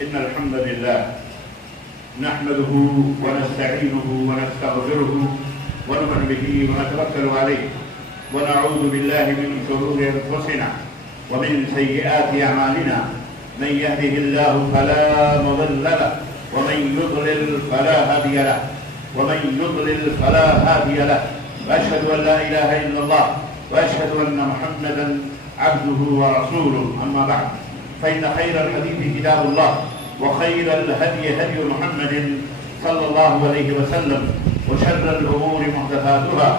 إن الحمد لله نحمده ونستعينه ونستغفره ونؤمن به ونتوكل عليه ونعوذ بالله من شرور أنفسنا ومن سيئات أعمالنا. من يهده الله فلا مضل له ومن يضلل فلا هادي له وأشهد أن لا إله إلا الله وأشهد أن محمدا عبده ورسوله. أما بعد فإن خير الحديث كتاب الله وخير الهدي هدي محمد صلى الله عليه وسلم وشر الأمور محدثاتها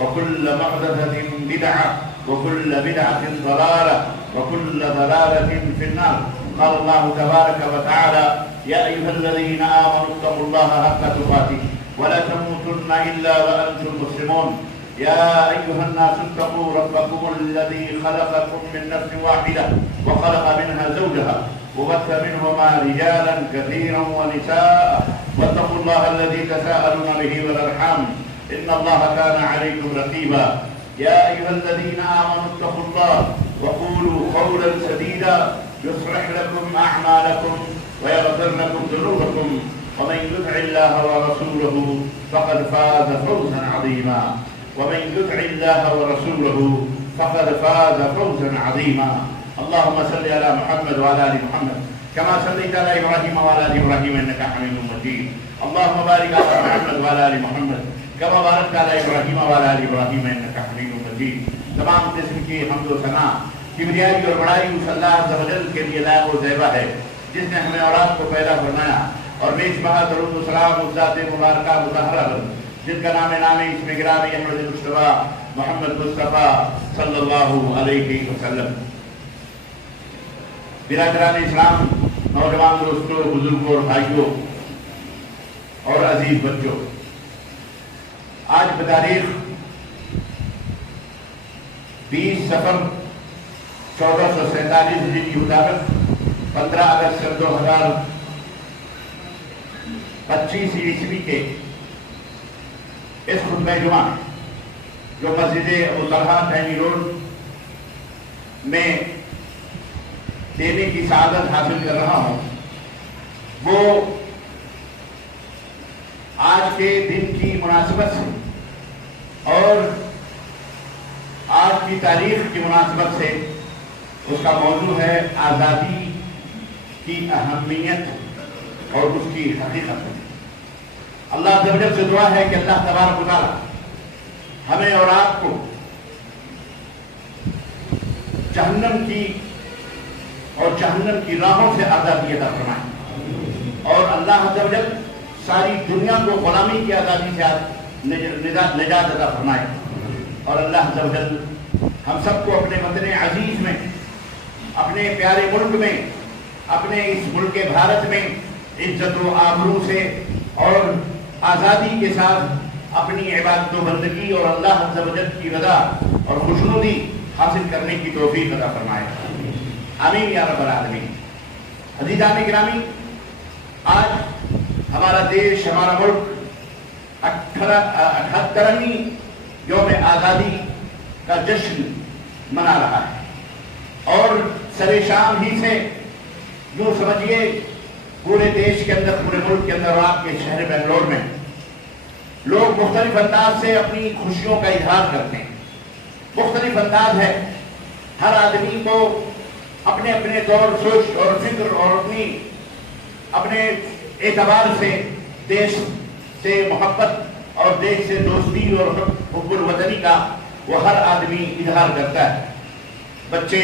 وكل محدثة بدعة وكل بدعة ضلالة وكل ضلالة في النار. قال الله تبارك وتعالى: يا أيها الذين آمنوا اتقوا الله حق تقاته ولا تموتن إلا وأنتم مسلمون. يا أيها الناس اتقوا ربكم الذي خلقكم من نفس واحدة وخلق منها زوجها وبث منهما رجالا كثيرا ونساء واتقوا الله الذي تساءلون به والأرحام إن الله كان عليكم رقيبا. يا أيها الذين آمنوا اتقوا الله وقولوا قولا سديدا يصلح لكم أعمالكم ويغفر لكم ذنوبكم ومن يطع الله ورسوله فقد فاز فوزا عظيما. اللهم صل على محمد وعلى آل محمد كما صليت على إبراهيم وعلى آل إبراهيم إنك حميد مجيد. اللهم بارك على محمد وعلى آل محمد كما باركت على إبراهيم وعلى آل إبراهيم إنك حميد مجيد. تمام قسم کی حمد و ثنا کبریائی اور بڑائی اس اللہ عز و جل کے لیے لائق و زیبہ ہے جس نے ہمیں اور آپ کو پیدا فرمایا اور بیش بہا درود و سلام اس ذات مبارکہ مطہرہ جن کا نام اسم گرامی احمد مصطفیٰ محمد مصطفیٰ صلی اللہ علیہ وسلم. برادران اسلام، نوجوان دوستوں، بزرگوں اور بھائیوں اور عزیز بچوں، آج بتاریخ 20 صفر 1447 ہجری کے مطابق 15 اگست 2025 عیسوی کے اس خطبہ جمعہ جو مسجد ابو طلحہ ٹہنی روڈ میں دینے کی سعادت حاصل کر رہا ہوں، وہ آج کے دن کی مناسبت سے اور آج کی تاریخ کی مناسبت سے اس کا موضوع ہے آزادی کی اہمیت اور اس کی حقیقت. اللہ عز و جل سے دعا ہے کہ اللہ تبارک و تعالی ہمیں اور آپ کو جہنم کی راہوں سے آزادی عطا فرمائے اور اللہ عز و جل ساری دنیا کو غلامی کی آزادی سے نجات عطا فرمائے اور اللہ عز و جل ہم سب کو اپنے وطن عزیز میں، اپنے پیارے ملک میں، اپنے اس ملک بھارت میں عزت و آبرو سے اور آزادی کے ساتھ اپنی عبادت و بندگی اور اللہ عز و جل کی رضا اور خوشنودی حاصل کرنے کی توفیق عطا فرمائے. آمین یا رب العالمین. عزیزان گرامی، آج ہمارا دیش، ہمارا ملک 78ویں یوم آزادی کا جشن منا رہا ہے اور سر شام ہی سے یوں سمجھیے پورے دیش کے اندر، پورے ملک کے اندر اور آپ کے شہر بنگلور میں لوگ مختلف انداز سے اپنی خوشیوں کا اظہار کرتے ہیں. مختلف انداز ہے، ہر آدمی کو اپنے اپنے طور سوچ اور فکر اور اپنے اعتبار سے دیش سے محبت اور دیش سے دوستی اور حب الوطنی کا وہ ہر آدمی اظہار کرتا ہے. بچے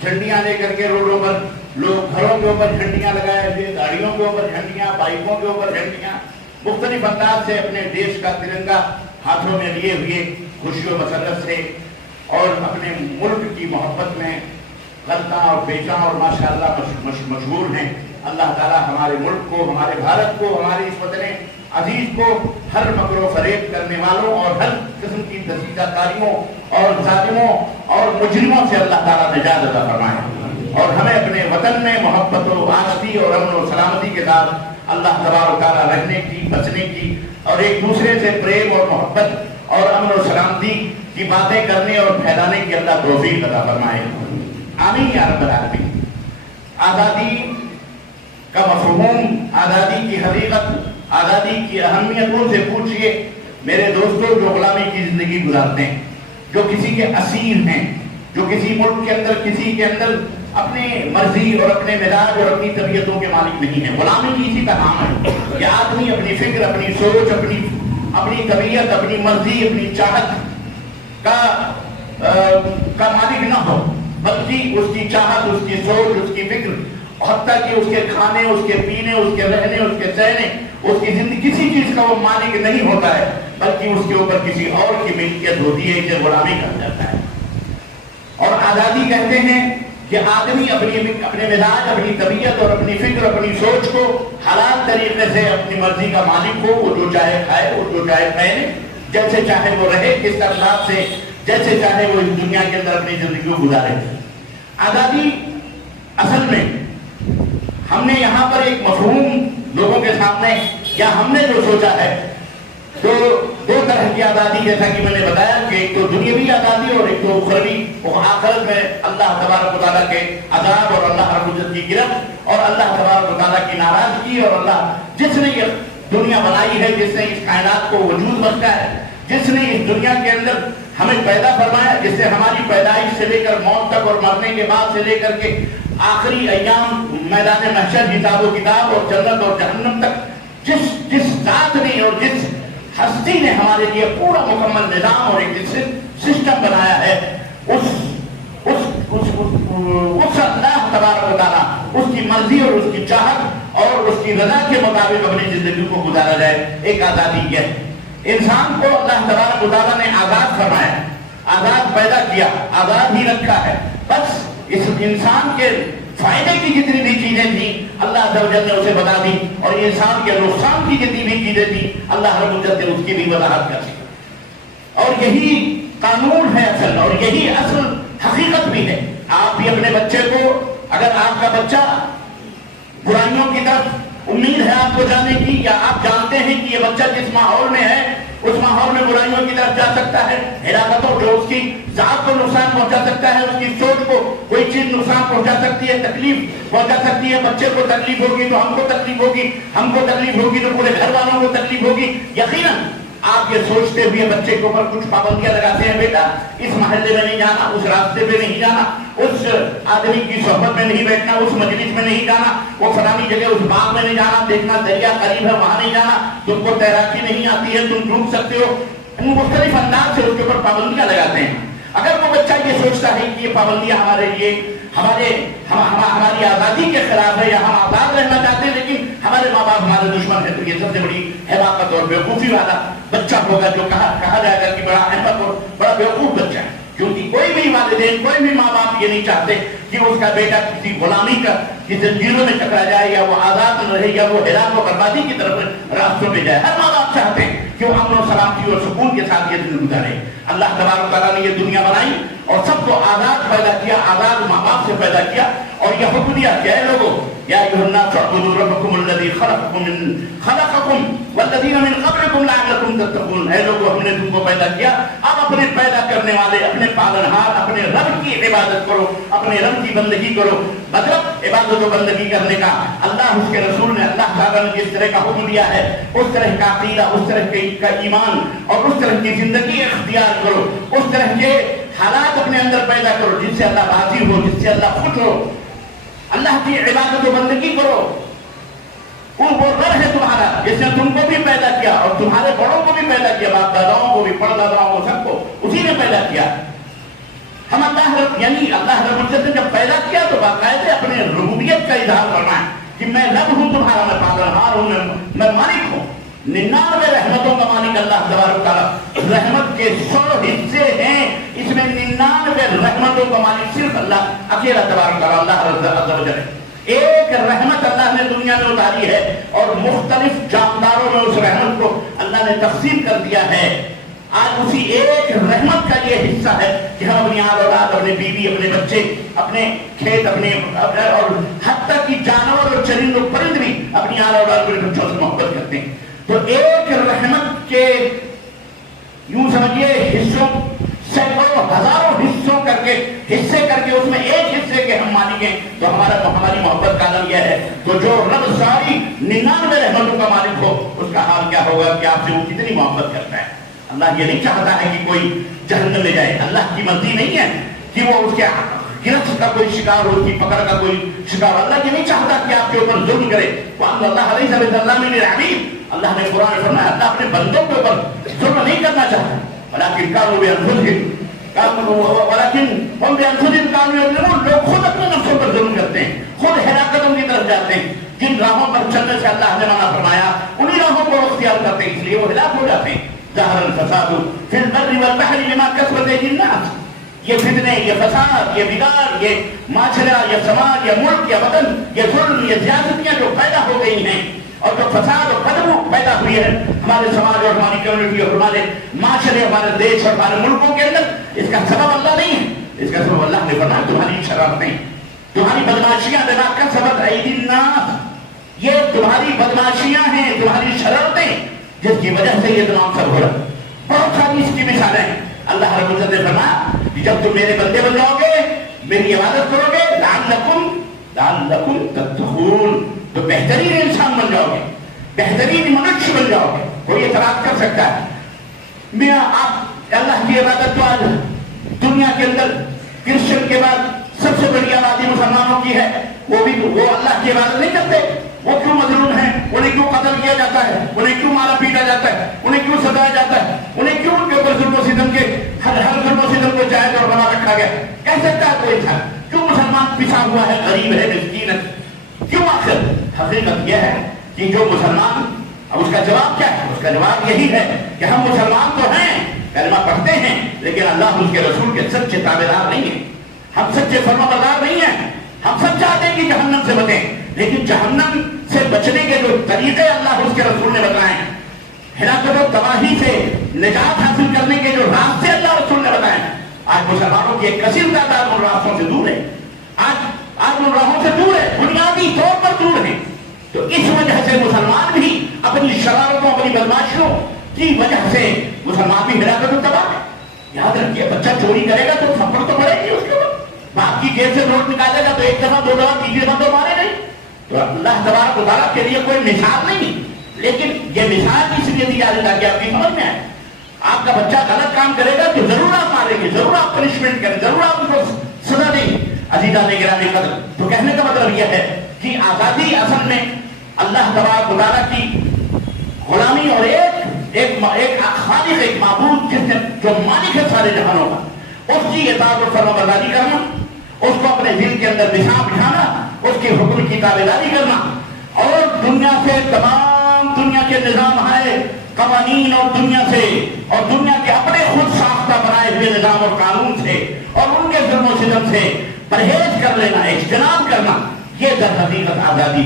جھنڈیاں لے کر کے روڈوں پر، لوگ گھروں کے اوپر جھنڈیاں لگائے ہوئے، گاڑیوں کے اوپر جھنڈیاں، بائکوں کے اوپر جھنڈیاں، مختلف انداز سے اپنے دیش کا ترنگا ہاتھوں میں لیے ہوئے خوشی و مسرت سے اور اپنے ملک کی محبت میں غلطاں اور بیچاں اور ماشاءاللہ مشغول ہیں. اللہ تعالیٰ ہمارے ملک کو، ہمارے بھارت کو، ہمارے اس وطن عزیز کو ہر مکر و فریب کرنے والوں اور ہر قسم کی دسیسہ کاریوں اور ظالموں اور مجرموں سے اللہ تعالیٰ نجات عطا فرمائے اور ہمیں اپنے وطن میں محبت و آشتی اور امن و سلامتی کے ساتھ اللہ تبارک و تعالیٰ رہنے کی، بچنے کی اور ایک دوسرے سے پریم اور محبت اور امن و سلامتی کی باتیں کرنے اور پھیلانے کی اللہ توفیق عطا فرمائے. آمین یا رب العالمین. آزادی کا مفہوم، آزادی کی حقیقت، آزادی کی اہمیتوں سے پوچھئے میرے دوستوں جو غلامی کی زندگی گزارتے ہیں، جو کسی کے اسیر ہیں، جو کسی ملک کے اندر کسی کے اندر اپنے مرضی اور اپنے مزاج اور اپنی طبیعتوں کے مالک نہیں ہیں۔ غلامی اسی کا نام ہے کہ آدمی اپنی فکر، اپنی سوچ، اپنی طبیعت، اپنی مرضی، اپنی چاہت کا مالک نہ ہو، بلکہ اس کی چاہت، اس کی سوچ، اس کی فکر، حتیٰ کہ اس کے کھانے، اس کے پینے، اس کے رہنے، اس کے سہنے، اس کی زندگی، کسی چیز کا وہ مالک نہیں ہوتا ہے، بلکہ اس کے اوپر کسی اور کی ملکیت ہوتی ہے، اسے غلامی کہا جاتا ہے۔ اور آزادی کہتے ہیں کہ آدمی اپنے مزاج، اپنی طبیعت اور اپنی فکر، اپنی سوچ کو حلال طریقے سے اپنی مرضی کا مالک ہو، وہ جو چاہے کھائے، وہ جو چاہے پہنے، جیسے چاہے وہ رہے، کس انداز سے جیسے چاہے وہ اس دنیا کے اندر اپنی زندگی کو گزارے۔ آزادی اصل میں ہم نے یہاں پر ایک مفہوم لوگوں کے سامنے، یا ہم نے جو سوچا ہے، تو دو طرح کی آزادی، جیسا کہ میں نے بتایا کہ ایک تو دنیاوی آزادی اور ایک تو اخروی، آخرت میں اللہ تبارک و تعالیٰ کے عذاب اور اللہ رب العزت کی گرفت اور اللہ تبارک و تعالیٰ کی ناراضگی، اور اللہ جس نے یہ دنیا بنائی ہے، جس نے اس کائنات کو وجود بخشا ہے، جس نے اس دنیا کے اندر ہمیں پیدا فرمایا، جس سے ہماری پیدائش سے لے کر موت تک اور مرنے کے بعد سے لے کر کے آخری ایام میدان محشر، حساب و کتاب اور جنت اور جہنم تک جس ذات نے اور جس ہستی نے ہمارے لیے پورا مکمل نظام اور ایک سسٹم بنایا ہے، اس اللہ تبارک و تعالیٰ، اس کی مرضی اور اس کی چاہت اور اس کی رضا کے مطابق اپنی زندگی کو گزارا جائے، ایک آزادی ہے۔ انسان کو اللہ تبارک و تعالیٰ نے آزاد فرمایا، آزاد پیدا کیا، آزاد ہی رکھا ہے، بس اس انسان کے فائدے کی جتنی بھی چیزیں تھیں اللہ عز و جل نے اسے بتا دی، اور انسان کے نقصان کی جتنی بھی چیزیں تھیں اللہ رب العزت نے اس کی بھی وضاحت کر دی۔ اور یہی قانون ہے اصل، اور یہی اصل حقیقت بھی ہے۔ آپ بھی اپنے بچے کو، اگر آپ کا بچہ برائیوں کی طرف امید ہے آپ کو جانے کی، یا آپ جانتے ہیں کہ یہ بچہ جس ماحول میں ہے اس ماحول میں برائیوں کی طرف جا سکتا ہے، ہلاکتوں جو اس کی ذات کو نقصان پہنچا سکتا ہے، اس کی سوچ کو کوئی چیز نقصان پہنچا سکتی ہے، تکلیف پہنچا سکتی ہے، بچے کو تکلیف ہوگی تو ہم کو تکلیف ہوگی، ہم کو تکلیف ہوگی تو پورے گھر والوں کو تکلیف ہوگی، یقیناً آپ یہ سوچتے ہوئے بچے کے اوپر کچھ پابندیاں لگاتے ہیں، بیٹا اس محلے میں نہیں جانا، اس راستے پہ نہیں جانا، اس آدمی کی صحبت میں نہیں بیٹھنا، اس مجلس میں نہیں جانا، وہ فلانی جگہ اس باغ میں نہیں جانا، دیکھنا دریا قریب ہے وہاں نہیں جانا، تم کو تیراکی نہیں آتی ہے، تم ڈوب سکتے ہو، مختلف انداز سے اس کے اوپر پابندیاں لگاتے ہیں۔ اگر وہ بچہ یہ سوچتا ہے کہ یہ پابندیاں ہمارے لیے ہماری آزادی کے خلاف ہے، یا ہم آزاد رہنا چاہتے ہیں لیکن ہمارے ماں باپ ہمارے دشمن ہیں، تو یہ سب سے بڑی حماقت اور بیوقوفی والا بچہ ہوگا، جو کہا جائے گا کہ بڑا احمق اور بڑا بیوقوف بچہ ہے۔ کیونکہ کوئی بھی والدین، کوئی بھی ماں باپ یہ نہیں چاہتے کہ اس کا بیٹا کسی غلامی کا کسی زنجیروں میں ٹکرا جائے، یا وہ آزاد نہ رہے، یا وہ ہلاک و بربادی کی طرف راستوں پہ جائے۔ ہر ماں باپ چاہتے ہیں کہ وہ امن و سلامتی اور سکون کے ساتھ یہ زندگی گزارے۔ اللہ تبارک و تعالیٰ نے یہ دنیا بنائی اور سب کو آزاد پیدا کیا، آزاد ماں باپ سے پیدا کیا، اور یہ حکم دیا کہ اے لوگوں، یا ایھا الناس اعبدوا ربکم الذی خلقکم والذین من قبلکم لعلکم تتقون۔ اے لوگوں، ہم نے تم کو پیدا کیا، اب اپنے پیدا کرنے والے، اپنے پالنہار، اپنے رب کی عبادت کرو، اپنے رب کی بندگی کرو۔ مطلب عبادت و بندگی کرنے کا اللہ، اس کے رسول نے، اللہ تعالیٰ نے جس طرح کا حکم دیا ہے، اس طرح کا عقیدہ، اس طرح کا ایمان اور اس طرح کی زندگی اختیار کرو، اس طرح کے حالات اپنے اندر پیدا کرو جس سے اللہ راضی ہو، جس سے اللہ خوش ہو۔ اللہ کی عبادت و بندگی کرو۔ وہ رب ہے تمہارا جس نے تم کو بھی پیدا کیا اور تمہارے بڑوں کو بھی پیدا کیا، باپ داداؤں کو بھی، پرداداؤں کو، سب کو اسی نے پیدا کیا۔ ہم اللہ رب العزت نے جب پیدا کیا تو باقاعدہ اپنے ربوبیت کا اظہار کرنا ہے کہ میں رب ہوں تمہارا، میں پالنہار ہوں، میں مالک ہوں۔ 99 رحمتوں کا مالک اللہ تبارک و تعالیٰ، رحمت کے 100 حصے ہیں، اس میں 99 رحمتوں کا مالک صرف اللہ اکیلا تبارک و تعالیٰ، اللہ عز و جل۔ ایک رحمت اللہ نے دنیا میں اتاری ہے اور مختلف جانداروں میں اس رحمت کو اللہ نے تقسیم کر دیا ہے۔ آج اسی ایک رحمت کا یہ حصہ ہے کہ ہم اپنی آل اولاد، اپنے بیوی، اپنے بچے، اپنے کھیت، اپنے اور حتیٰ کہ جانور اور چرند و پرند بھی اپنی آل اولاد، اپنے بچوں سے محبت کرتے ہیں۔ تو ایک رحمت کے یوں سمجھیے حصوں، سینکڑوں ہزاروں حصوں کر کے، حصے کر کے اس میں ایک حصے کے ہم مالک ہیں، تو ہماری محبت کا عالم دیا ہے تو جو رب ساری 99 رحمتوں کا مالک ہو اس کا حال کیا ہوگا کہ آپ سے وہ کتنی محبت کرتا ہے. اللہ یہ نہیں چاہتا ہے کہ کوئی جہنم میں جائے. اللہ کی مرضی نہیں ہے کہ وہ اس کے گرفت کا کوئی شکار ہو, اس کی پکڑ کا کوئی شکار. اللہ یہ نہیں چاہتا کہ آپ کے اوپر ظلم کرے. اللہ علیہ وسلم اللہ نے قرآن میں فرمایا اللہ اپنے بندوں کے اوپر ظلم نہیں کرنا چاہتا. لیکن لوگ خود اپنے نفسوں پر ظلم کرتے ہیں, خود ہلاکتوں کی طرف جاتے ہیں. جن راہوں پر چلنے سے اللہ نے منع فرمایا انہی راہوں کو اختیار کرتے ہیں, اس لیے وہ ہلاک ہو جاتے ہیں. ظاہر الفساد فی البر والبحر بما کسبت ایدی الناس. یہ فتنے, یہ فساد, یہ بگاڑ, یہ معاشرہ, یہ سماج, یہ ملک, یہ وطن, یہ ظلم, یہ زیادتیاں جو پیدا ہو گئی ہیں اور جو فساد اور بدبو پیدا ہوئی ہے ہمارے سماج اور ہماری کمیونٹی اور ہمارے معاشرے, ہمارے دیش اور ہمارے ملکوں کے اندر, اس کا سبب اللہ نہیں ہے. اس کا سبب اللہ نے فرمایا تمہاری شرارتیں, تمہاری بدماشیاں. بما کسبت ایدی الناس, یہ تمہاری بدماشیاں ہیں, تمہاری شرارتیں جس کی وجہ سے یہ تمام سب ہو رہا. بہت ساری اس کی مثالیں ہیں. اللہ رب العزت نے فرمایا کہ جب تم میرے بندے بن جاؤ گے, میری عبادت کرو گے, لعلکم تتقون, تو بہترین انسان بن جاؤ گے, بہترین منشیہ بن جاؤ گے. کوئی اعتراض کر سکتا ہے میاں آپ اللہ کی عبادت تو آج دنیا کے اندر کرسچن کے بعد سب سے بڑی آبادی مسلمانوں کی ہے, وہ اللہ کی عبادت نہیں کرتے. وہ کیوں مظلوم ہیں, انہیں کیوں قتل کیا جاتا ہے, انہیں کیوں مارا پیٹا جاتا ہے, انہیں کیوں ستایا جاتا ہے, انہیں کیوں ان کے اوپر ظلم و ستم کے ہر ظلم و ستم کو جائز اور بنا رکھا گیا. کہہ سکتا ہے کوئی انسان کیوں مسلمان پسا ہوا ہے, غریب ہے, مسکین ہے, کیوں؟ آخر حقیقت یہ ہے کہ جو مسلمان, اب اس کا جواب کیا ہے؟ اس کا جواب یہی ہے کہ ہم مسلمان تو ہیں, کلمہ پڑھتے ہیں, لیکن اللہ اس کے رسول کے سچے تابعدار نہیں ہیں. ہم سچے فرمانبردار نہیں ہیں. ہم سب چاہتے ہیں کہ جہنم سے بچیں, لیکن جہنم سے بچنے کے جو طریقے اللہ اس کے رسول نے بتائے, ہلاکت و تباہی سے نجات حاصل کرنے کے جو راستے اللہ رسول نے بتائے, آج مسلمانوں کی ایک کثیر تعداد ان راستوں سے دور ہے. آج ان راہوں سے دور ہے, بنیادی طور پر دور ہے. تو اس وجہ سے مسلمان بھی اپنی شرارتوں, اپنی بدماشیوں کی وجہ سے مسلمان بھی ہلاکت و تباہ ہے. یاد رکھیے, بچہ چوری کرے گا تو تھپڑ تو پڑے گی اس کے اوپر, باپ کی جیب سے نوٹ نکالے گا تو ایک دفعہ, دو دفعہ, تیسری دفعہ تو مارے نہیں. تو اللہ تبارک و تعالیٰ کے لیے کوئی مثال نہیں, لیکن یہ مثال اس لیے دی جا رہی تاکہ آپ کی سمجھ میں آئے. آپ کا بچہ غلط کام کرے گا تو ضرور آپ ماریں گے, ضرور آپ پنشمنٹ کریں, ضرور آپ ان کو سزا دیں گے. عزیزان گرامی قدر, تو کہنے کا مطلب یہ ہے کہ آزادی اصل میں اللہ تبارک و تعالیٰ کی غلامی اور ایک خالق, ایک معبود جس نے جو مالک ہے سارے جہانوں کا, اس کی اطاعت اور فرمانبرداری کرنا, اس کو اپنے دل کے اندر بٹھانا, اس کے حکم کی تابعداری کرنا, اور دنیا سے تمام دنیا کے نظام ہے, قوانین اور دنیا سے اور دنیا کے اپنے خود ساختہ بنائے ہوئے نظام اور قانون سے اور ان کے ظلم و ستم سے پرہیز کر لینا, اجتناب کرنا, یہ در حقیقت آزادی.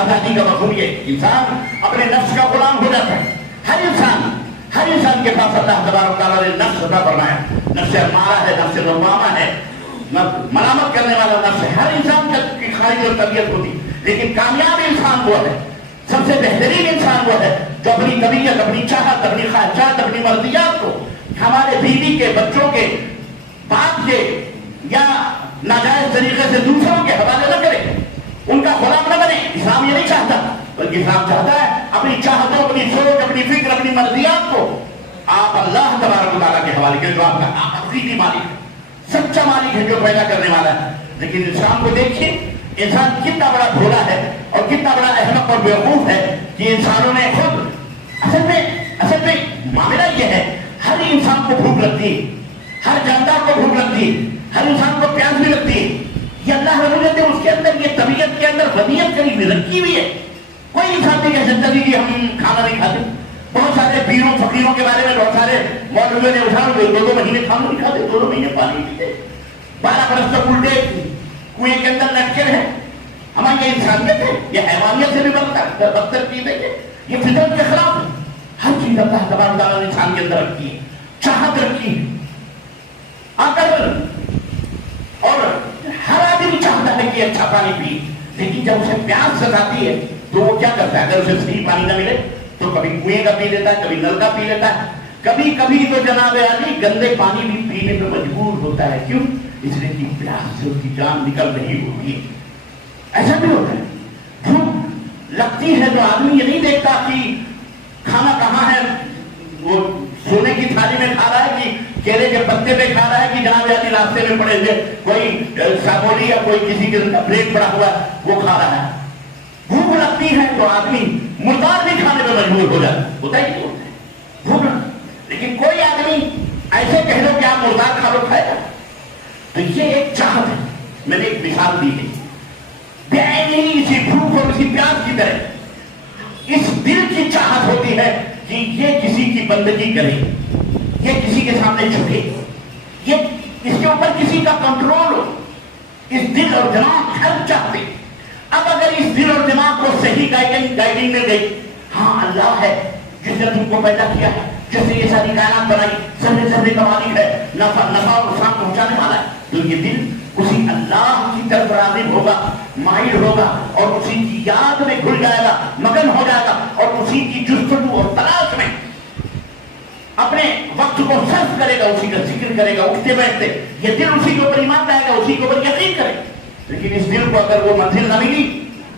آزادی کا مفہوم یہ انسان اپنے نفس کا غلام ہو جاتا ہے. ہر انسان کے پاس اللہ تبارک تعالیٰ نے نفس عطا فرمایا, نفس امارہ ہے, نفس لوامہ ہے, ملامت کرنے والا نفس ہے. ہر انسان کی خواہش اور طبیعت ہوتی, لیکن کامیاب انسان وہ ہے, سب سے بہترین انسان وہ ہے جو اپنی طبیعت, اپنی چاہت, اپنی خواہشات, اپنی مرضیات کو ہمارے بیوی کے, بچوں کے, باپ کے یا ناجائز طریقے سے دوسروں کے حوالے نہ کرے, ان کا غلام نہ بنے. اسلام یہ نہیں چاہتا, بلکہ اسلام چاہتا ہے اپنی چاہتوں, اپنی سوچ, اپنی فکر, اپنی مرضیات کو آپ اللہ تبارک و تعالیٰ کے حوالے کریں, جو آپ کا حقیقی مالک ہے, سچا مالک ہے, جو پیدا کرنے والا ہے. لیکن انسان کو دیکھیے, انسان کتنا بڑا بھولا ہے اور کتنا بڑا احمق اور بیوقوف ہے کہ انسانوں نے خود اصل میں معاملہ یہ ہے, ہر انسان کو بھوک لگتی ہے, ہر جاندار کو بھوک لگتی ہے, ہر انسان کو پیاس بھی لگتی ہے. یہ اللہ رب العزت نے اس کے اندر, یہ طبیعت کے اندر غنیت کری ہوئی, رکھی ہوئی ہے. کوئی انسان نہیں کہہ سکتا کہ ہم کھانا نہیں کھاتے. بہت سارے پیروں فقیروں کے بارے میں بہت سارے مولویوں نے اٹھا, 2 مہینے کھانا نہیں کھاتے, 2 مہینے پانی پیتے, 12 برس تک الٹے کنویں کے اندر لٹکے رہے. ہماری یہ انسانیت ہے, یہ حیوانیت سے بھی بدتر چیز ہے, یہ فطرت کے خلاف ہے. ہر چیز اللہ تبارک تعالیٰ نے انسان کے اندر رکھی ہے, چاہت رکھی ہے, عقل, اور ہر آدمی چاہتا ہے کہ اچھا پانی پیے, لیکن جب اسے پیاس ستاتی ہے تو وہ کیا کرتا ہے؟ اگر اسے صحیح پانی نہ ملے تو کبھی کنویں کا پی لیتا ہے, کبھی نل کا پی لیتا ہے, کبھی تو جناب عالی گندے پانی بھی پینے پہ مجبور ہوتا ہے. کیوں؟ اس لیے کہ پیاس سے اس کی جان نکل رہی ہوتی ہے. ایسا بھی ہوتا ہے. بھوک لگتی ہے تو آدمی یہ نہیں دیکھتا کہ کھانا کہاں ہے، وہ سونے کی تھالی میں کھا رہا ہے کہ کیلے کے پتے پہ کھا رہا ہے کہ جہاں جاتی راستے میں پڑے ہوئے کوئی ساگولی یا کوئی کسی کے پلیٹ پڑا ہوا ہے وہ کھا رہا ہے. بھوک لگتی ہے تو آدمی مردار بھی کھانے پہ مجبور ہو جاتا ہے. ہوتا ہی نہیں ہوتا ہے بھوک. لیکن کوئی آدمی ایسے کہہ دو کہ آپ مردار کھا لو کھائے گا. تو یہ ایک چاہت ہے. میں نے ایک مثال دی ہے بے اسی بھوک اور اسی پیاس کی طرح اس دل کی چاہت ہوتی ہے کہ یہ کسی کی بندگی کرے، یہ کسی کے سامنے جھکے، یہ اس کے اوپر کسی کا کنٹرول ہو. اس دل اور دماغ ہر چاہتے. اب اگر اس دل اور دماغ کو صحیح گائیڈنگ مل گئی، ہاں اللہ ہے جس نے تم کو پیدا کیا ہے، جس نے یہ ساری کائنات بنائی، ذرے ذرے کا مالک ہے، نفع اور نقصان پہنچانے والا ہے، تو یہ دل اسی اللہ کی طرف راغب ہوگا، مائل ہوگا اور اسی کی یاد میں گھل جائے گا، مگن ہو جائے گا اور اسی کی جستجو اور تلاش میں اپنے وقت کو صرف کرے گا، اسی کا ذکر کرے گا اٹھتے بیٹھتے. یہ دل اسی کے اوپر ایمان لائے گا، اسی کے اوپر یقین کرے. لیکن اس دل کو اگر وہ منزل نہ ملی،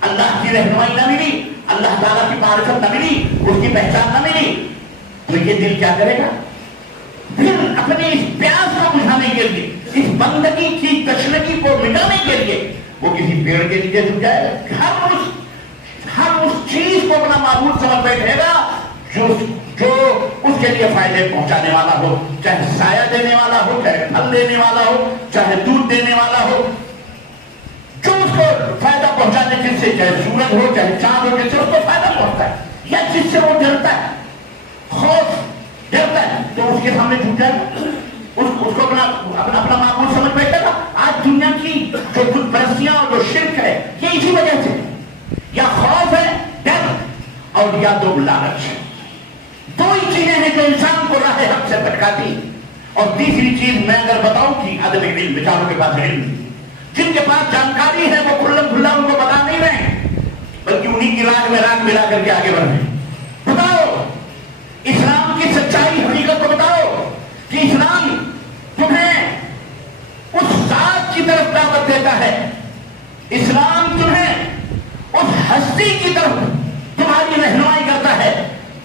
اللہ کی رہنمائی نہ ملی، اللہ تعالیٰ کی معرفت نہ ملی، اس کی پہچان نہ ملی، تو یہ دل کیا کرے گا؟ پھر اپنے اس پیاس کو بجھانے کے لیے، اس بندگی کی تشنگی کو مٹانے کے لیے وہ کسی پیڑ کے نیچے جھک جائے گا. ہر اس چیز کو اپنا معبود سمجھ بیٹھے گا جو اس کے لیے فائدے پہنچانے والا ہو، چاہے سایہ دینے والا ہو، چاہے پھل دینے والا ہو، چاہے دودھ دینے والا ہو. جو اس کو فائدہ پہنچانے جس سے، چاہے سورج ہو چاہے چاند ہو، جس سے اس کو فائدہ پہنچتا ہے یا جس سے وہ ڈرتا ہے، خوف ڈرتا ہے، تو اس کے سامنے جھک جائے گا، اس کو اپنا معبود سمجھ بیٹھے گا. آج دنیا کی جو بت پرستیاں اور جو شرک ہے یہ اسی وجہ سے، یا خوف ہے، ڈر، اور یا تو لالچ. دو ہی چیزیں ہیں جو انسان کو راہ حق سے بھٹکاتی. اور تیسری چیز میں اگر بتاؤں کہ عدم علم، بیچاروں کے پاس علم، جن کے پاس جانکاری ہے وہ کھلم کھلا ان کو بتا نہیں رہے بلکہ انہی کی راگ میں راگ ملا کر کے آگے بڑھ رہے. بتاؤ اسلام کی سچائی حقیقت کو بتاؤ کہ اسلام تمہیں اس ذات کی طرف دعوت دیتا ہے، اسلام تمہیں اس ہستی کی طرف تمہاری رہنمائی کرتا ہے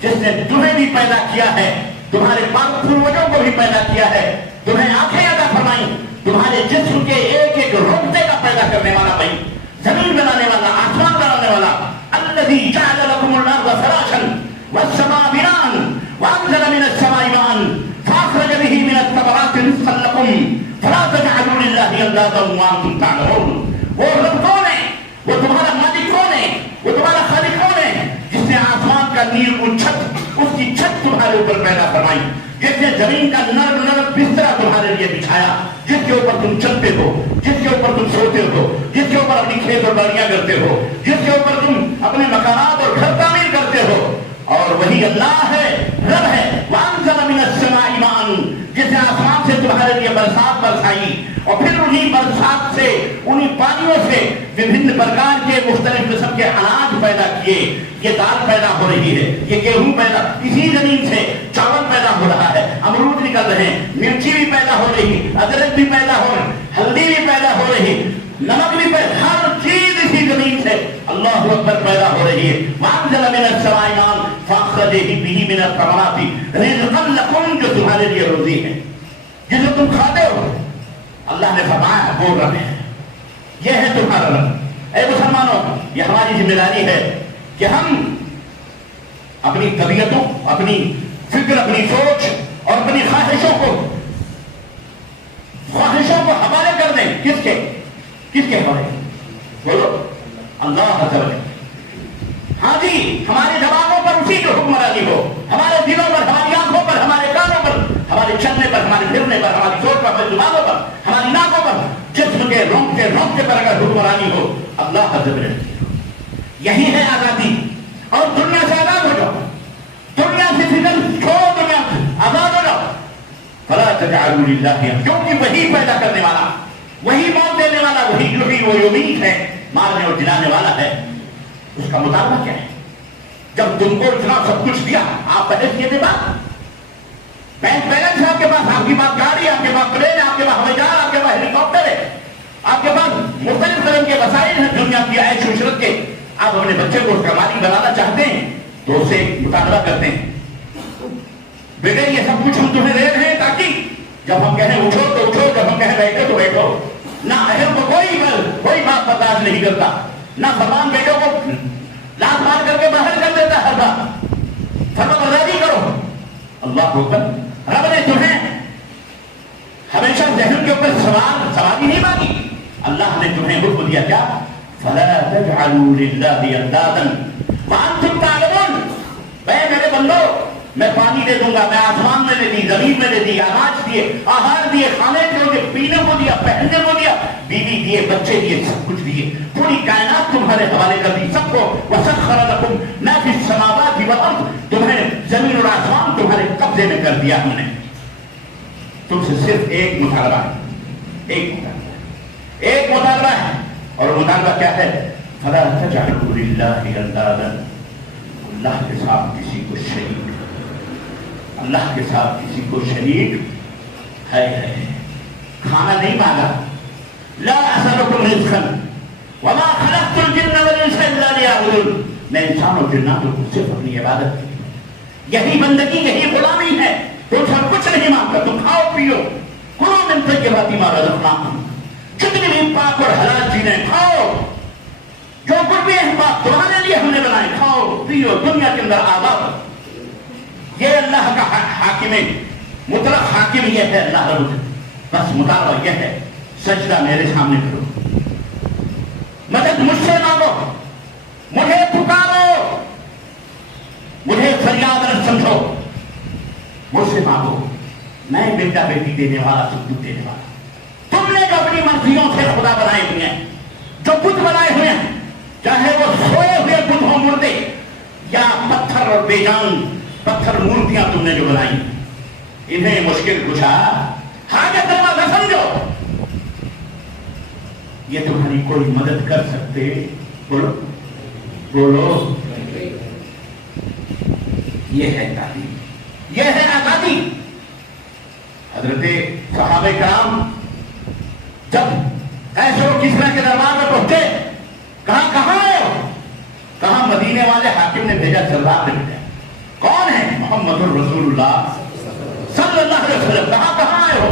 جس نے تمہیں بھی پیدا کیا ہے، تمہارے پاک پروجوں کو بھی پیدا کیا ہے، تمہیں آنکھیں عطا فرمائی، تمہارے جسم کے ایک ایک رقطے کا پیدا کرنے والا بھائی، زمین بنانے والا، آسمان بنانے والا. الذی جعل لکم الارض فراشا والسماء بناء وانزل من السماء ماء فاخرج به من الثمرات رزقا لکم فلا تجعلوا للہ اندادا وانتم تعلمون. وہ رب کون ہے؟ وہ تمہارا مالک کون ہے؟ وہ تمہارا خالق کون ہے جس نے آسمان کا نیل کو چھت، اس کی چھت تمہارے اوپر پیدا فرمائی، جس نے زمین کا نرم نرم بستر تمہارے لیے بچھایا، جس کے اوپر تم چلتے ہو، جس کے اوپر تم سوتے ہو، جس کے اوپر اپنی کھیت اور باڑیاں کرتے ہو، جس کے اوپر تم اپنے مکانات اور گھر تعمیر کرتے ہو. اور وہی اللہ ہے، رب ہے. وانزل من السماء ماء، جس نے آسمان سے تمہارے لیے برسات برسائی اور پھر انہی برسات سے، انہی پانیوں سے وبھن پرکار کے مختلف قسم کے اناج پیدا کیے. یہ دال پیدا ہو رہی ہے، یہ گیہوں پیدا، اسی زمین سے چاول پیدا ہو رہا ہے، امرود نکل رہے ہیں، مرچی بھی پیدا ہو رہی، ادرک بھی پیدا ہو رہی، ہلدی بھی پیدا ہو رہی، نمک بھی پیدا، ہر چیز اسی زمین سے اللہ اکبر پیدا ہو رہی ہے. وانزل من السماء ماء فاخرج به من الثمرات رزقا لکم، جو تمہارے لیے روزی ہے، جسے تم کھاتے ہو. اللہ نے فرمایا وہ رب ہے، یہ ہے تمہارا رب. اے مسلمانوں، یہ ہماری ذمہ داری ہے کہ ہم اپنی طبیعتوں، اپنی فکر، اپنی سوچ اور اپنی خواہشوں کو حوالے کر دیں. کس کے حوالے؟ بولو اللہ حضر. ہاں جی، ہمارے دماغوں پر اسی کی حکمرانی ہو، ہمارے دلوں پر، ہماری آنکھوں پر، ہمارے کانوں پر، ہمارے چلنے پر، ہمارے پھرنے پر، ہماری سوچ پر، ہمارے زبانوں پر، ہماری ناکوں پر، جسم کے رونگٹے پر اگر حکمرانی ہو، اللہ حضر. یہی ہے آزادی. اور دنیا سے آزاد ہو جاؤ، دنیا سے فکر چھوڑ، دنیا سے آزاد ہو جاؤ. فلا تجعلوا للہ، کیونکہ وہی پیدا کرنے والا، وہی موت دینے والا، وہی وہ یمیت ہے، مارنے اور جلانے والا ہے. اس کا مطالبہ کیا ہے؟ جب تم کو اتنا سب کچھ دیا، آپ بحث کیے تھے بات، بینک بیلنس ہے آپ کے پاس، آپ کے پاس گاڑی، آپ کے پاس پلین، آپ کے پاس ہوائی جہاز، آپ کے پاس ہیلی کاپٹر ہے، آپ کے پاس مختلف قسم کے وسائل ہیں دنیا کی عیش و عشرت کے. آپ اپنے بچے کو اس کا مالک بنانا چاہتے ہیں تو اس سے مطالبہ کرتے ہیں بیٹے یہ سب کچھ ہم تمہیں دے رہے ہیں تاکہ جب ہم کہیں اٹھو تو اٹھو, جب ہم کہیں بیٹھو تو بیٹھو. نہ اہم کو کوئی بات برداشت نہیں کرتا, نہ فرمان بیٹوں کو لات مار کر کے باہر کر دیتا ہر بات. فرمانبرداری کرو. اللہ اکبر. رب نے تمہیں ہمیشہ ذہن کے اوپر سواری نہیں مانگی. اللہ نے تمہیں حکم دیا کیا؟ فلا تجعلوا للہ اندادا وانتم تعلمون. اے میرے بندو, میں پانی دے دوں گا, میں آسمان میں دے دی, زمین میں دے دی, اناج دیے, آہار دیے, کھانے کے پینے کو دیا, پہننے کو دیا, بیوی دیے, بچے دیے, سب کچھ دیے, پوری کائنات تمہارے حوالے کر دی سب کو. وسخر لکم ما فی السماوات والارض, تمہیں زمین اور آسمان تمہارے قبضے میں کر دیا ہم نے. تم سے صرف ایک مطالبہ ہے, ایک مطالبہ ہے, اور مطالبہ کیا ہے؟ فلا تجعلوا للہ اندادا, اللہ کے ساتھ کسی کو شریک, اللہ کے ساتھ کسی کو شریک ہے. کھانا نہیں مانگا. لا اسألکم رزقا وما خلقت الجن والانس الا لیعبدون. میں انسان اور جنات کو صرف اپنی عبادت کی, یہی بندگی, یہی غلامی ہے. تم سب کچھ نہیں مانگتا, تم کھاؤ پیو, کلوا من طیبات ما رزقناکم, جتنی بھی پاک اور حلال چیزیں کھاؤ, جو کچھ بھی ہے پاک تمہارے لیے ہم نے بنائے, کھاؤ پیو, دنیا کے اندر آباد. یہ اللہ کا حاکم ہے, مطلق حاکم یہ ہے اللہ رب العزت. بس مطالبہ یہ ہے, سجدہ میرے سامنے کرو, مدد مجھ سے مانگو, مجھے پکارو, مجھے فریاد رس سمجھو, مجھ سے مانگو. میں بیٹا بیٹی دینے والا, سب کچھ دینے والا. تم نے جو اپنی مرضیوں سے خدا بنائے ہوئے ہیں, جو بت بنائے ہوئے ہیں, چاہے وہ سوئے ہوئے بت ہوں مردے, یا پتھر اور بے جان پتھر مورتیاں تم نے جو بنائی, انہیں مشکل کشا حاجت روا نہ سمجھو. یہ تمہاری کوئی مدد کر سکتے؟ بولو بولو. یہ ہے تعلیم, یہ ہے آزادی. حضرت صحابہ کرام جب قیصر و کسریٰ کے دربار میں پہنچے, کہاں آئے ہو؟ کہاں مدینے والے حاکم نے بھیجا, سردار نے بھیجا. کون ہے؟ محمد الرسول اللہ صلی اللہ علیہ وسلم. کہاں آئے ہو؟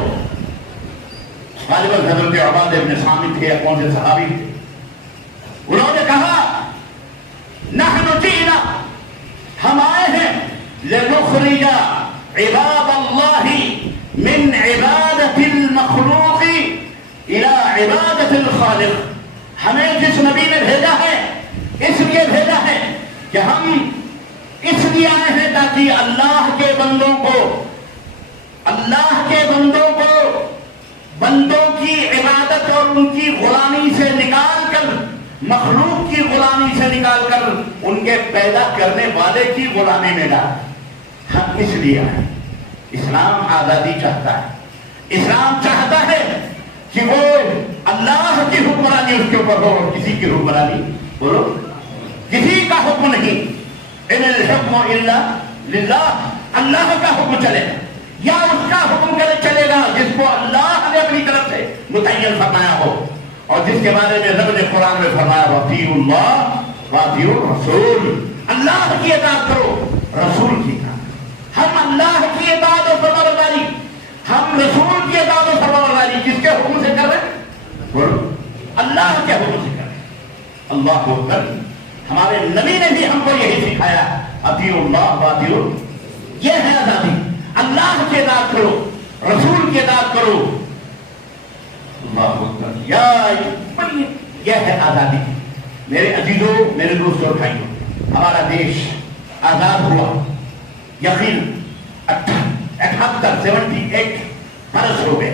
غالباً حضرت عبادہ ابن صامت تھے یا کون سے صحابی تھے. انہوں نے کہا نحن جئنا, ہم آئے ہیں لنخرج عباد اللہ من عبادت المخلوق الى عبادت الخالق. ہمیں جس نبی نے بھیجا ہے اس لیے بھیجا ہے کہ ہم اس لیے آئے ہیں تاکہ اللہ کے بندوں کو بندوں کی عبادت اور ان کی غلامی سے نکال کر, مخلوق کی غلامی سے نکال کر ان کے پیدا کرنے والے کی غلامی میں ڈال. ہم اس لیے آئے. اسلام آزادی چاہتا ہے. اسلام چاہتا ہے کہ وہ اللہ کی حکمرانی اس کے اوپر ہو اور کسی کی حکمرانی, بولو, کسی کا حکم نہیں. ان الحکم الا للہ, اللہ کا حکم چلے گا یا اس کا حکم چلے گا جس کو اللہ نے اپنی طرف سے متعین فرمایا ہو, اور جس کے بارے میں رب نے قرآن میں فرمایا واطیعوا اللہ واطیعوا الرسول. اللہ کی اطاعت کرو, رسول کی اطاعت. ہم اللہ کی اطاعت اور فرمانبرداری, ہم رسول کی اطاعت اور فرمانبرداری کس کے حکم سے کر رہے ہیں؟ بولو, اللہ کے حکم سے کر رہے ہیں. اللہ اکبر. ہمارے نبی نے بھی ہم کو یہی سکھایا, اطیعوا اللہ واطیعوا. یہ ہے آزادی. اللہ کی اطاعت کرو, رسول کی اطاعت کرو. اللہ اکبر. یہ ہے آزادی. میرے عزیزوں, میرے دوستوں اور بھائیوں, ہمارا دیش آزاد ہوا یقین 78 برس ہو گئے.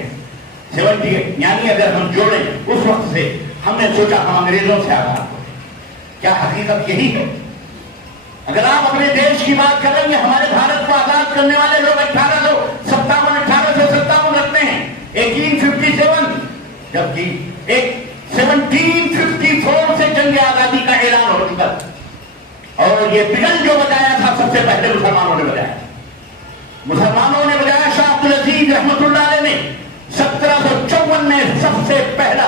78 یعنی اگر ہم جوڑیں اس وقت سے, ہم نے سوچا ہم انگریزوں سے آزاد ہو. کیا حقیقت یہی ہے؟ اگر آپ اپنے دیش کی بات کریں گے, ہمارے بھارت کو آزاد کرنے والے لوگ 1857 رکھتے ہیں. 1857, جبکہ 1754 سے جنگ آزادی کا اعلان ہو چکا, اور یہ بگل جو بجایا تھا سب سے پہلے مسلمانوں نے بجایا. مسلمانوں نے بجایا. شاہ عبد العزیز رحمۃ اللہ علیہ نے 1754 میں سب سے پہلا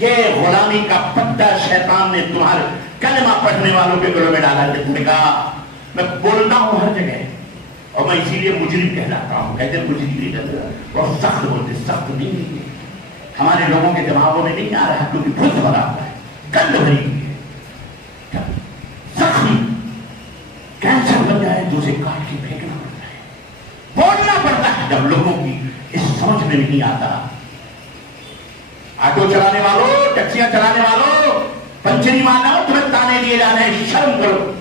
یہ غلامی کا پٹا شیطان نے تمہارے کلمہ پڑھنے والوں کے گلوں میں ڈالا. تم نے کہا میں بولتا ہوں ہر جگہ اور میں اسی لیے مجرم کہلاتا ہوں. کہتے ہیں مجرم بہت سخت بولتے, سخت نہیں, ہمارے لوگوں کے دماغوں میں نہیں آ رہا کیونکہ بھوت بھرا ہوا ہے, گند بھری ہوئی ہے. زخمی کینسر بن جائے تو اسے کاٹ کے پھینکنا پڑتا ہے, بولنا پڑتا ہے جب لوگوں کی اس سمجھ میں نہیں آتا. آٹو چلانے والوں, ٹیکسیاں چلانے والوں, پنچری مارنا, تمہیں تانے دیے جا رہے ہیں, شرم کرو.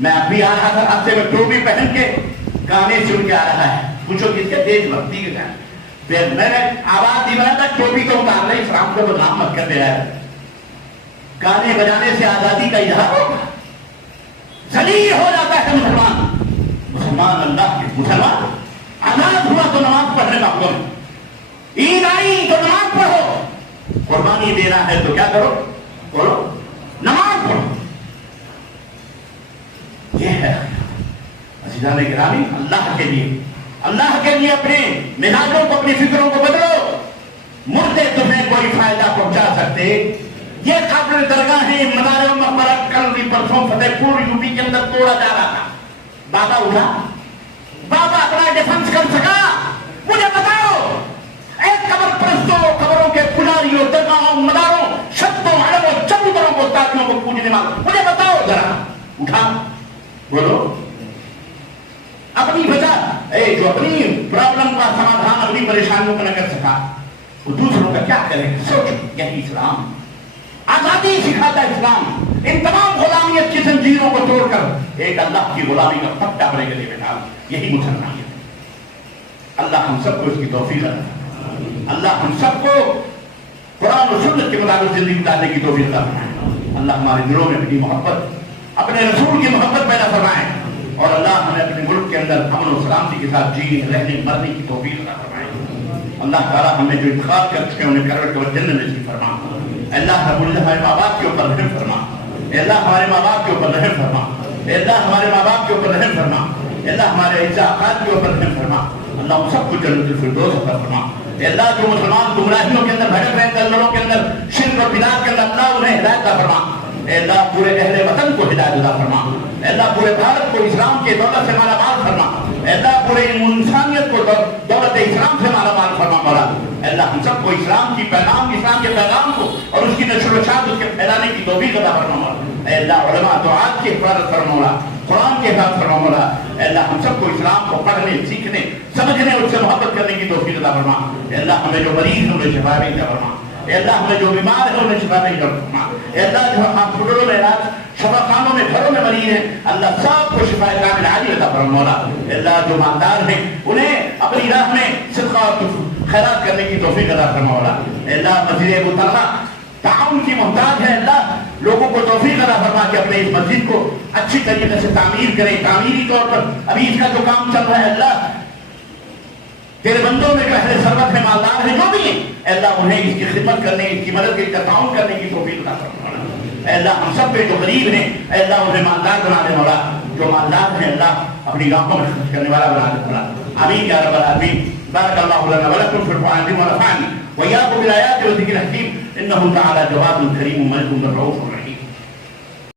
میں اب بھی آ رہا تھا راستے میں ٹوپی پہن کے گانے سن کے آ رہا ہے. پوچھو کس کے؟ دیش بھکتی کے گانے. پھر میں نے آواز دی بنا تھا ٹوپی کو اتار رہے, اسلام کو بدنام مت کر دے رہا ہے. گانے بجانے سے آزادی کا اظہار ہوگا. ذلیل ہو جاتا ہے مسلمان. مسلمان اللہ کے مسلمان آزاد ہوا تو نماز پڑھنے کا حکم ہے. عید آئی تو نماز پڑھو. قربانی دینا ہے تو کیا کرو؟ کرو, نماز پڑھو. یہ ہے عزیزان گرامی, اللہ کے لیے, اللہ کے لیے اپنے مزاجوں کو, اپنی فکروں کو بدلو. مردے تمہیں کوئی فائدہ پہنچا سکتے. یہ قبر درگاہیں, مزار مقبرہ کل بھی پرسوں فتح پور یوپی کے اندر توڑا جا رہا تھا. بابا اٹھا, بابا اپنا ڈیفنس کر سکا؟ مجھے بتاؤ. ایک قبر پرستوں, قبروں کے پجاریوں, درگاہوں, مزاروں, شتوں, علموں, چبوتروں کو, تاکیوں کو پوجنے والوں, مجھے بتاؤ ذرا. اٹھا, بولو. اپنی وجہ جو اپنی پرابلم کا سمادھان, اپنی پریشانیوں کو نہ کر سکا, وہ دوسروں کا کیا کرے؟ سوچو. یہی اسلام, آزادی سکھاتا اسلام. ان تمام غلامیت کی زنجیروں کو توڑ کر ایک اللہ کی غلامی کا پٹا اپنے گلے میں ڈال. یہی مسلمانیت. اللہ ہم سب کو اس کی توفیق عطا فرمائے. اللہ ہم سب کو قرآن و سنت کے مطابق زندگی گزارنے کی توفیق عطا فرمائے. اللہ ہمارے دلوں میں اپنی محبت, اپنے رسول کی محبت پیدا فرمائے, اور اللہ ہمیں اپنے ملک کے اندر امن و سلامتی کے ساتھ جینے, رہنے, مرنے کی توفیق عطا فرمائے. اللہ تعالیٰ ہمیں جو انتخاب کر چکے انہیں کروٹ کر جنت نصیب فرما. اللہ رب العزت ہمارے ماں باپ کے اوپر رحم فرما. اللہ ہمارے ماں باپ کے اوپر رحم فرما. اللہ ہمارے ماں باپ کے اوپر رحم فرما. اللہ ہمارے اعزاز کے اوپر رحم فرما. اللہ ہم سب کو جنت الفردوس عطا فرما. اللہ جو مسلمان گمراہیوں کے اندر بھٹک رہے ہیں, دلدلوں کے اندر, شرک اور بدعت کے اندر, اللہ انہیں ہدایت عطا فرما. اللہ پورے اہل وطن کو ہدایت عطا فرما. اللہ پورے بھارت کو اسلام کی دولت سے مالا مال فرما. اللہ پورے انسانیت کو دولت اسلام سے مالا مال فرما. مولا اللہ ہم سب کو اسلام کی پیغام, اسلام کے پیغام کو اور اس کی نشر و اشاعت, اس کے پھیلانے کی توفیق عطا فرما. مولا اللہ علماء دعات کی حفاظت فرما. مولا قرآن کی حفاظت فرما. مولا اللہ ہم سب کو اسلام کو پڑھنے, سیکھنے, سمجھنے, اس سے محبت کرنے کی توفیق عطا فرما. اللہ ہمیں جو مریض ہیں انہیں شفا عطا فرما. اللہ ہمیں جو بیمار ہیں انہیں شفا عطا فرما. اللہ جو ہاسپٹلوں میں علاج, شفا خانوں میں, گھروں میں مریض ہیں, اللہ سب کو شفا کامل عاجل عطا فرما. مولا اللہ جو مالدار ہیں انہیں اپنی راہ میں صدقہ اور خیرات کرنے کی توفیق عطا فرما. مولا اللہ مسجد ابو طلحہ تعاون کی محتاج ہے. اللہ لوگوں کو توفیق عطا فرما کہ اپنے اس مسجد کو اچھی طریقے سے تعمیر کریں, تعمیری طور پر ابھی اس کا جو کام چل رہا ہے, اللہ تیرے بندوں میں جو اہل ثروت ہے, مالدار ہے, جو بھی ہیں, اللہ انہیں اس کی خدمت کرنے, اس کی مدد کرنے, تعاون کرنے کی توفیق عطا فرما. اللہ ہم سب پہ جو غریب ہیں, اللہ انہیں مالدار بنا دے. مولا جو مالدار ہیں اللہ اپنی گاہوں میں خرچ کرنے والا بنا دے. مولا آمین یا رب العالمین. بارک اللہ لنا ولکم فی القرآن العظیم ونفعني وإياكم بالآيات والذکر الحکیم. انہ تعالی جواد کریم ملک رؤوف.